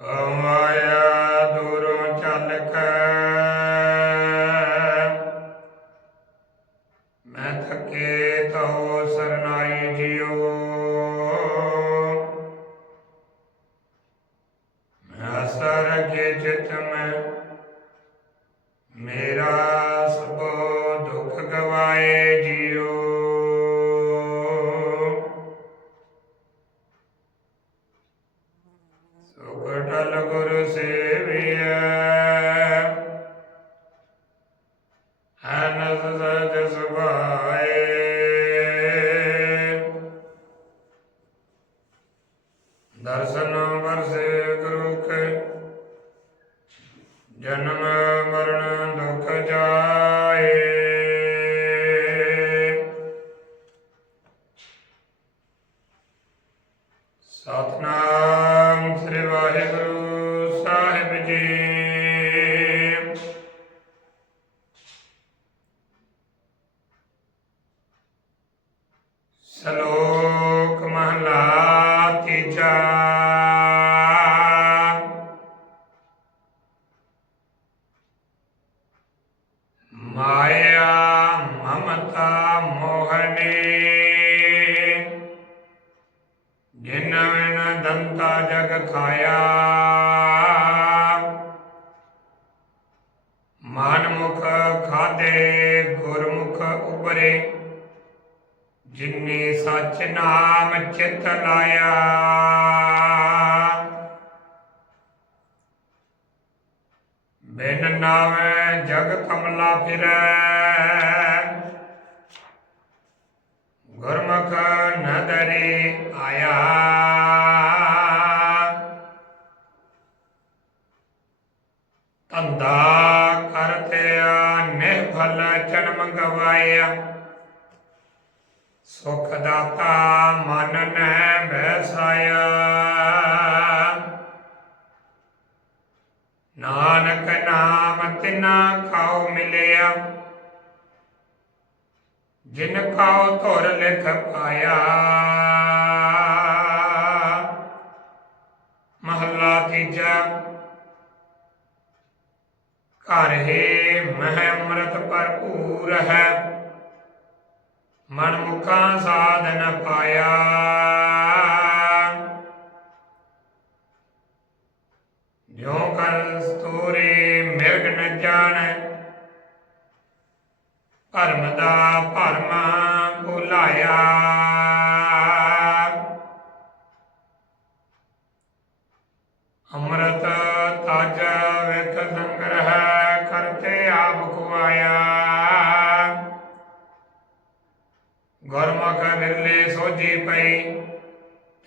ਹਮਾਇਆ ਦੂਰੋਂ ਚੱਲ ਕੇ ਮੈਂ ਥਕੇ ਤੋ ਸਰਨਾਈ ਜਿਉ ਮੈਂ ਸਰ ਕੇ ਚਿਤ ਮੈਂ ਮੇਰਾ ਸਭ ਦੁੱਖ ਗਵਾਏ ਜਿਉ ਸੁਖਟਲ ਗੁਰ ਸੇਵੀਐ। ਅਨਸ ਸਜ ਸੁਭਾਏ। ਦਰਸ਼ਨ ਵਰਸੇ ਗੁਰੂ ਕੇ ਜਨਮ ਮਰਨ ਦੁਖ ਜਾਏ। ਸਤਨਾਮ ਸ੍ਰੀ ਵਾਹਿਗੁਰੂ। ਸਾਹਿਬ ਜੀ। ਸ਼ਲੋਕ ਮਹਲਾ ਤੀਜਾ। ਮਾਇਆ ਮਮਤਾ ਮੋਹਨੀ। ਜਿਨ ਵਿਣ ਦੰਤਾ ਜਗ ਖਾਇਆ। ਗੁਰਮੁਖ ਉਬਰੇ ਸੱਚ ਨਾਮ ਚਿਤ ਲਾਇਆ। ਬਿਨ ਨਾਮ ਜਗ ਕਮਲਾ ਫਿਰੈ। ਨਿਰਫਲ ਜਨਮ ਗਵਾਇਆ। ਸੁਖ ਦਾਤਾ ਮਨ ਨੈ ਬੈਸਾਇਆ। ਨਾਨਕ ਨਾਮ ਤਿਨਾ ਖਾਉ ਮਿਲਿਆ। ਜਿਨ ਖਾਉ ਧੁਰ ਲਿਖ ਪਾਇਆ। ਮਹੱਲਾ ਤੀਜਾ। ਘਰ ਹੈ ਮਹਿ ਅੰਮ੍ਰਿਤ ਭਰਪੂਰ ਹੈ। ਮਨ ਮੁਖਾਂ ਸਾਧਨ ਪਾਇਆ। ਜੋ ਕਰ ਸਤੂਰੇ ਮਿਰਗ ਨ ਜਾਣੈ ਭਰਮ ਦਾ ਭਰਮ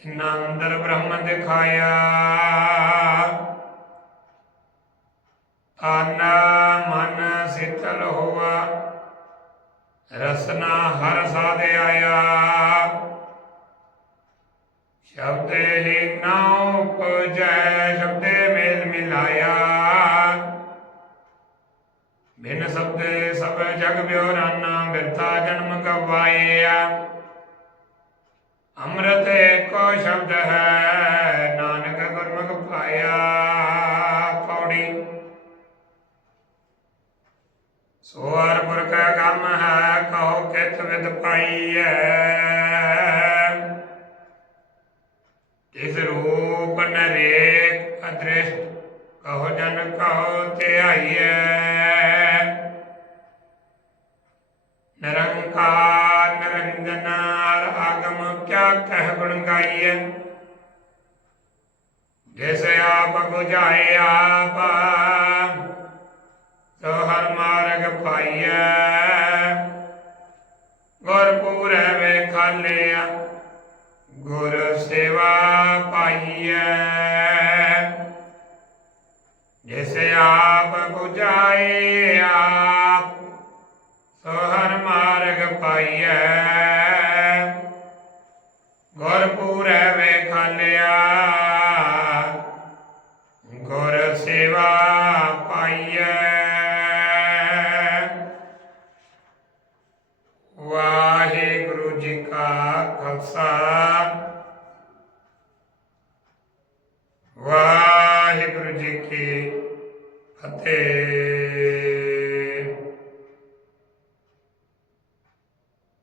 ਤਿਨਾ ਅੰਦਰ ਬ੍ਰਹਮ ਦਿਖਾਇਆ। ਤਨ ਮਨ ਸਿਤਲ ਹੋਆ, ਰਸਨਾ ਹਰ ਸਾਧ ਆਇਆ। ਸ਼ਬਦੇ ਹੀ ਨਾਉ ਪਜੈ ਸ਼ਬਦੇ ਮੇਲ ਮਿਲਾਇਆ। ਬਿਨ ਸਬਦੇ ਸਭ ਜਗ ਬਿਉਰਾਨਾ ਬਿਰਥਾ ਜਨਮ ਗਵਾਇਆ। ਅੰਮ੍ਰਿਤ ਸ਼ਬਦ ਹੈ, ਨਾਨਕ ਗੁਰਮੁਖ ਪਾਇਆ ਪੌੜੀ ਸੋ ਪੁਰਖ ਕੰਮ ਹੈ, ਕਹੋ ਕਿਤ ਵਿਦ ਪਾਈਐ। ਤਿਸ ਰੂਪ ਨਰੇਕ ਅਦ੍ਰਿਸ਼ਟ, ਕਹੋ ਜਨ ਕਹੋ ਧਿਆਈਐ। ਨਿਰੰਕਾਰ, ਨਿਰੰਜਨਾਰ ਆਗਮ ਕਿਆ ਕਹਿ ਗੁਣ ਗਾਈਐ ਜਿਸ ਆਪ 부ਝਾਏ ਆਪ, ਸੋ ਹਰ ਮਾਰਗ ਪਾਈਐ। ਗੁਰ ਪੂਰੈ ਵੇ ਖਾਲਿਆ ਗੁਰ ਜਾਣਿਆ ਗੁਰ ਸੇਵਾ ਪਾਈਐ ਵਾਹਿਗੁਰੂ ਜੀ ਕਾ ਖਾਲਸਾ ਵਾਹਿਗੁਰੂ ਜੀ ਕੀ ਫਤਿਹ